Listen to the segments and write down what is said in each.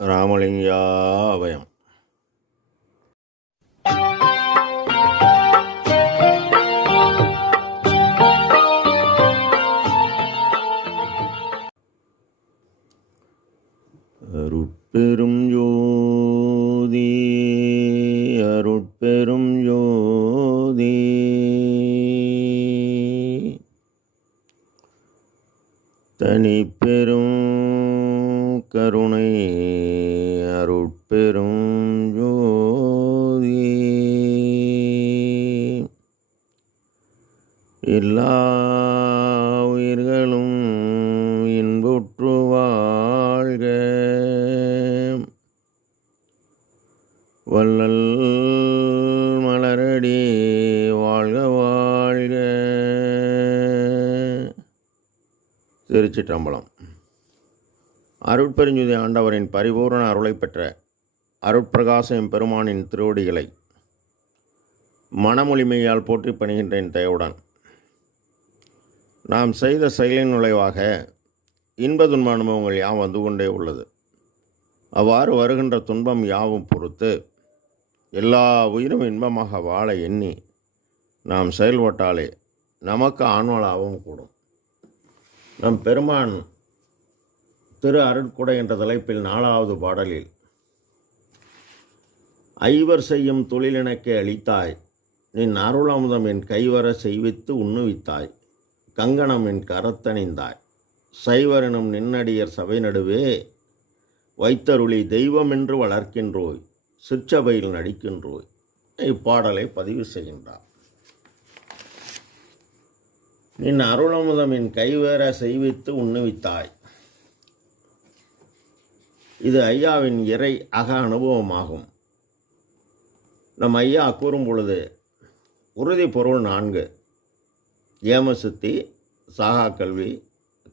ராமலிங்காபயம். அருட்பெரும் ஜோதி அருட்பெரும் ஜோதி தனிப்பெரும் கருணை அருட்பெரும் ஜோதி எல்லா உயிர்களும் இன்புற்று வாழ்க, வள்ளல் மலரடி வாழ்க வாழ்க. திருச்சிற்றம்பலம். அருட்பெருஞ்சுதி ஆண்டவரின் பரிபூரண அருளை பெற்ற அருட்பிரகாசம் பெருமானின் திருவடிகளை மனமொழிமையால் போற்றி பணிகின்றேன் தயவுடன். நாம் செய்த செயலின் நுழைவாக இன்ப துன்ப அனுபவங்கள் யாவும் வந்து கொண்டே உள்ளது. அவ்வாறு வருகின்ற துன்பம் யாவும் பொறுத்து எல்லா உயிரும் இன்பமாக வாழ எண்ணி நாம் செயல்பட்டாலே நமக்கு ஆன்மலாகவும் கூடும். நம் பெருமான் திரு அருட்கொடை என்ற தலைப்பில் 4வது பாடலில் ஐவர் செய்யும் தொழிலினக்கே அளித்தாய், நின் அருளமுதம் என் கைவர செய்வித்து உண்ணுவித்தாய், கங்கணம் என் கரத்தணிந்தாய், சைவரெனும் நின்னடியர் சபை நடுவே வைத்தருளி தெய்வம் என்று வளர்க்கின்றோய், சிற்சபையில் நடிக்கின்றோய். இப்பாடலை பதிவு செய்கின்றார். நின் அருளமுதம் என் கைவர செய்வித்து உண்ணுவித்தாய். இது ஐயாவின் இறை அக அனுபவமாகும். நம் ஐயா கூறும் பொழுது உறுதி பொருள் 4: ஏமசித்தி, சாகா கல்வி,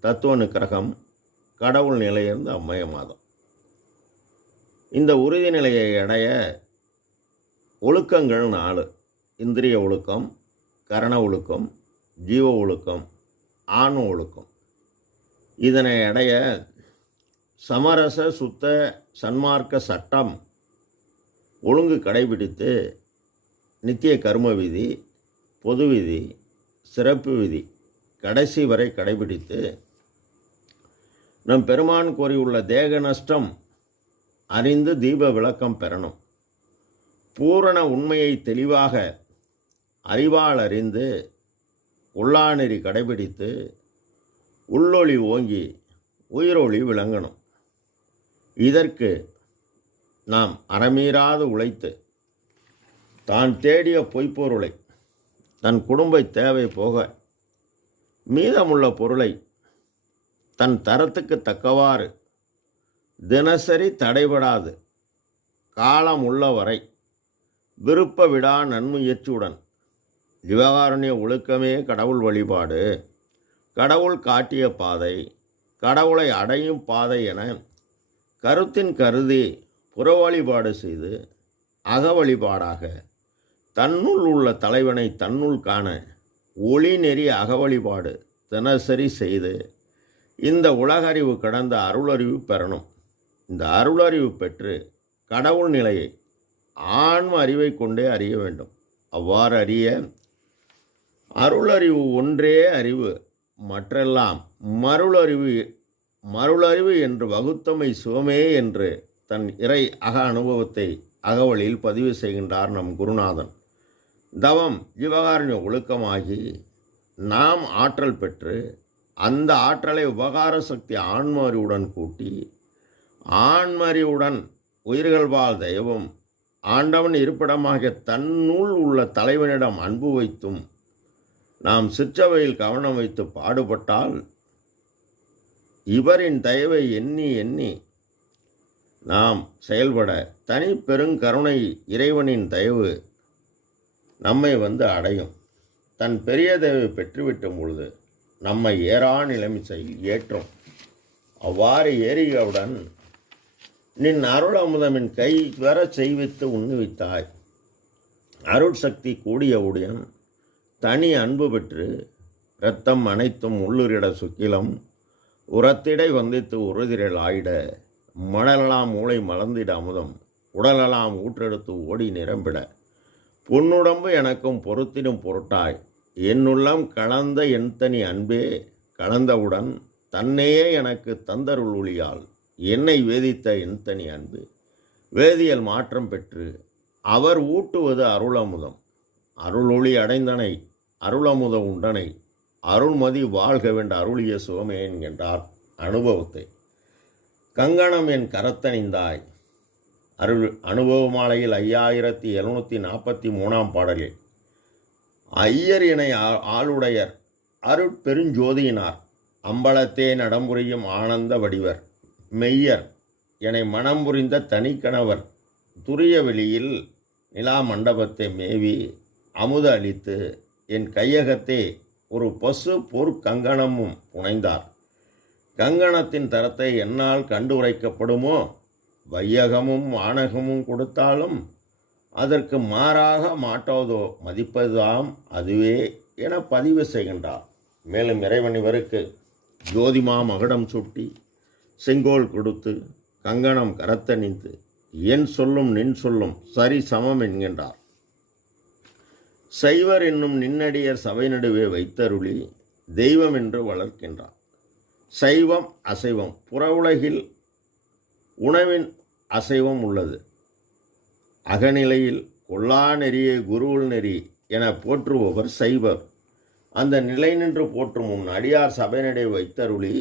தத்துவ நிக்கிரகம், கடவுள் நிலையிலிருந்து அம்மயமாதம். இந்த உறுதி நிலையை அடைய ஒழுக்கங்கள் 4: இந்திரிய ஒழுக்கம், கரண ஒழுக்கம், ஜீவ ஒழுக்கம், ஆன்ம ஒழுக்கம். இதனை அடைய சமரச சுத்த சன்மார்க்க சட்டம் ஒழுங்கு கடைபிடித்து நித்திய கர்ம விதி, பொது விதி, சிறப்பு விதி கடைசி வரை கடைபிடித்து நம் பெருமான் கோரியுள்ள தேக நஷ்டம் அறிந்து தீப விளக்கம் பெறணும். பூரண உண்மையை தெளிவாக அறிவால் அறிந்து உள்ளாநெறி கடைபிடித்து உள்ளொளி ஓங்கி உயிரொளி விளங்கணும். இதற்கு நாம் அறமீறாது உழைத்து தான் தேடிய பொய்ப்பொருளை தன் குடும்ப தேவை போக மீதமுள்ள பொருளை தன் தரத்துக்கு தக்கவாறு தினசரி தடைபடாது காலம் உள்ளவரை விருப்ப விடா நன்முயற்சியுடன் ஜீவகாருண்ய ஒழுக்கமே கடவுள் வழிபாடு, கடவுள் காட்டிய பாதை, கடவுளை அடையும் பாதை என கருத்தின் கருதி புற வழிபாடு செய்து அக வழிபாடாக தன்னுள் உள்ள தலைவனை தன்னுள் காண ஒளி நெறி அக வழிபாடு தினசரி செய்து இந்த உலகறிவு கடந்த அருளறிவு பெறணும். இந்த அருளறிவு பெற்று கடவுள் நிலையை ஆன்ம அறிவை கொண்டே அறிய வேண்டும். அவ்வாறு அறிய அருளறிவு ஒன்றே அறிவு, மற்றெல்லாம் மருளறிவு என்று வகுத்தமை சிவமே என்று தன் இறை அக அனுபவத்தை அகவலில் பதிவு செய்கின்றார் நம் குருநாதன். தவம் ஜீவகாருண்ய ஒழுக்கமாகி நாம் ஆற்றல் பெற்று அந்த ஆற்றலை உபகார சக்தி ஆன்மறிவுடன் கூட்டி ஆன்மறிவுடன் உயிர்கள் வாழ் தெய்வம் ஆண்டவன் இருப்பிடமாக தன்னுள் உள்ள தலைவனிடம் அன்பு வைத்தும் நாம் சிற்றவையில் கவனம் வைத்து பாடுபட்டால் இவரின் தயவை எண்ணி எண்ணி நாம் செயல்பட தனி பெருங்கருணை இறைவனின் தயவு நம்மை வந்து அடையும். தன் பெரிய தயவை பெற்றுவிட்டும் பொழுது நம்மை ஏறா நிலைமை ஏற்றும். அவ்வாறு ஏறியவுடன் நின் அருள் அமுதமின் கை வர செய்வித்து உண்ணுவித்தாய். அருள் சக்தி கூடியவுடன் தனி அன்பு பெற்று இரத்தம் அனைத்தும் உள்ளுரிட சுக்கிலம் உரத்திடை வந்தித்து உறுதிரல் ஆயிட மடலெல்லாம் மூளை மலர்ந்திட அமுதம், உடலெல்லாம் ஊற்றெடுத்து ஓடி நிரம்பிட, பொன்னுடம்பு எனக்கும் பொருத்திடும் பொருட்டாய், என்னுள்ளம் கலந்த என்தனி அன்பே கலந்தவுடன் தன்னையே எனக்கு தந்தருள் ஒளியால் என்னை வேதித்த என்தனி அன்பு. வேதியியல் மாற்றம் பெற்று அவர் ஊட்டுவது அருளமுதம், அருளொளி அடைந்தனை அருளமுத உண்டனை, அருள்மதி வாழ்க வேண்ட அருளிய சுகமே என்கின்றார் அனுபவத்தை. கங்கணம் என் கரத்தணிந்தாய் அருள் அனுபவ மாலையில் 5743 பாடலில் ஐயர் என ஆளுடையர் அருட்பெருஞ்சோதியினார் அம்பலத்தே நடம்புரியும் ஆனந்த வடிவர் மெய்யர் என மனம் புரிந்த தனிக்கணவர் துரிய வெளியில் நிலா மண்டபத்தை மேவி அமுத அளித்து என் கையகத்தே ஒரு பசு பொற்கங்கணமும் புனைந்தார். கங்கணத்தின் தரத்தை என்னால் கண்டு உரைக்கப்படுமோ? வையகமும் வானகமும் கொடுத்தாலும் அதற்கு மாறாக மாட்டாதோ மதிப்பதுதாம் அதுவே என பதிவு செய்கின்றார். மேலும் இறைவன் இவருக்கு ஜோதிமா மகுடம் சுட்டி செங்கோல் கொடுத்து கங்கணம் கரத்தணிந்து என் சொல்லும் நின் சொல்லும் சரி சமம் என்கின்றார். சைவர் என்னும் நின்னடியர் சபை நடுவே வைத்தருளி தெய்வம் என்று வளர்க்கின்றார். சைவம் அசைவம், புற உலகில் உணவின் அசைவம் உள்ளது. அகநிலையில் கொல்லா நெறியே குருவுள் நெறி என போற்றுபவர் சைவர். அந்த நிலை நின்று போற்றும் முன் அடியார் சபைநடை வைத்தருளி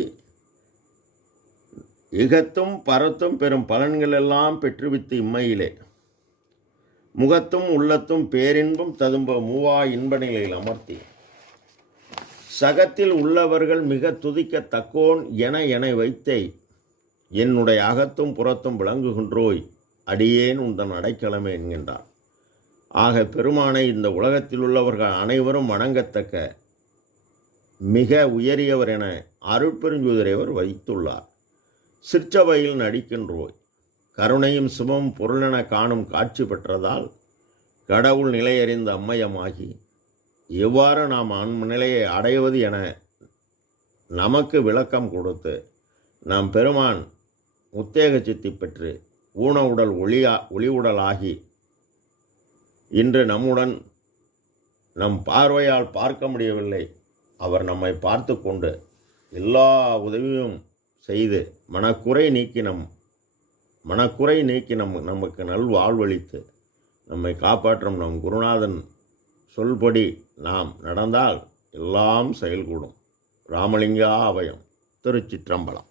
இகத்தும் பரத்தும் பெரும் பலன்கள் எல்லாம் பெற்றுவித்து இம்மையிலே முகத்தும் உள்ளத்தும் பேரின்பம் ததும்ப மூவா இன்ப நிலையில் அமர்த்தி சகத்தில் உள்ளவர்கள் மிக துதிக்க தக்கோன் என வைத்தே என்னுடைய அகத்தும் புறத்தும் விளங்குகின்றோய் அடியேன் உந்தன் அடைக்கலமே என்கின்றார். ஆக பெருமானை இந்த உலகத்தில் உள்ளவர்கள் அனைவரும் வணங்கத்தக்க மிக உயரியவர் என அருட்பெருஞ்சுதிரைவர் வைத்துள்ளார். சிற்சபையில் நடிக்கின்றோய் கருணையும் சுபம் பொருளென காணும் காட்சி பெற்றதால் கடவுள் நிலையறிந்த அம்மையமாகி எவ்வாறு நாம் அந்நிலையை அடைவது என நமக்கு விளக்கம் கொடுத்து நாம் பெருமான் உத்தேக சித்தி பெற்று ஊன உடல் ஒளி உடலாகி இன்று நம்முடன் நம் பார்வையால் பார்க்க முடியவில்லை, அவர் நம்மை பார்த்து கொண்டு எல்லா உதவியும் செய்து மனக்குறை நீக்கி நமக்கு நல்வாழ்வளித்து நம்மை காப்பாற்றும் நம் குருநாதன் சொல்படி நாம் நடந்தால் எல்லாம் செயல்கூடும். ராமலிங்கா அபயம். திருச்சிற்றம்பலம்.